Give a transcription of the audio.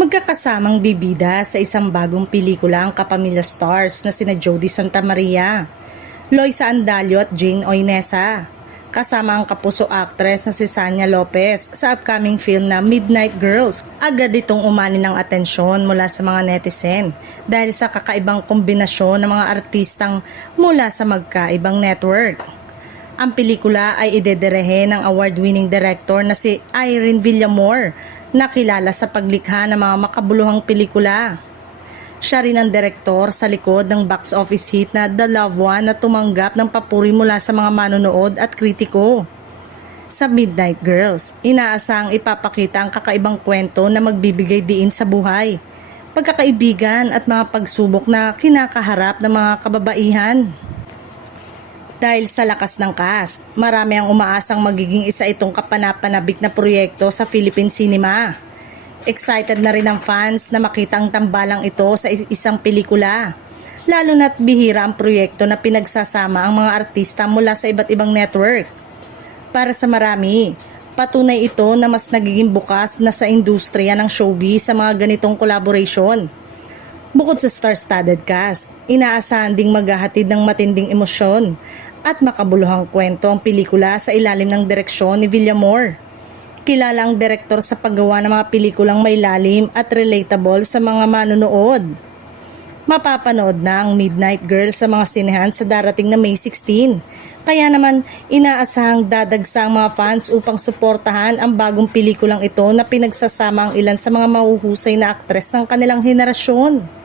Magkakasamang bibida sa isang bagong pelikula ang kapamilya stars na sina Jody Santa Maria, Loisa Andalio at Jane Oinesa, kasama ang kapuso actress na si Sanya Lopez sa upcoming film na Midnight Girls. Agad itong umani ng atensyon mula sa mga netizen dahil sa kakaibang kombinasyon ng mga artistang mula sa magkaibang network. Ang pelikula ay idederehe ng award-winning director na si Irene Villamor, na kilala sa paglikha ng mga makabuluhang pelikula. Siya rin ang direktor sa likod ng box office hit na The Loved One na tumanggap ng papuri mula sa mga manonood at kritiko. Sa Midnight Girls, inaasahang ipapakita ang kakaibang kwento na magbibigay diin sa buhay, pagkakaibigan at mga pagsubok na kinakaharap ng mga kababaihan. Dahil sa lakas ng cast, marami ang umaasang magiging isa itong kapanapanabik na proyekto sa Philippine cinema. Excited na rin ang fans na makita ang tambalang ito sa isang pelikula. Lalo na't bihira ang proyekto na pinagsasama ang mga artista mula sa iba't ibang network. Para sa marami, patunay ito na mas nagiging bukas na sa industriya ng showbiz sa mga ganitong collaboration. Bukod sa star-studded cast, inaasahan ding maghahatid ng matinding emosyon at makabuluhang kwento ang pelikula sa ilalim ng direksyon ni Villamor. Kilala ang direktor sa paggawa ng mga pelikulang may lalim at relatable sa mga manonood. Mapapanood na ang Midnight Girls sa mga sinehan sa darating na May 16. Kaya naman inaasahang dadagsa ang mga fans upang suportahan ang bagong pelikulang ito na pinagsasama ang ilan sa mga mahuhusay na aktres ng kanilang henerasyon.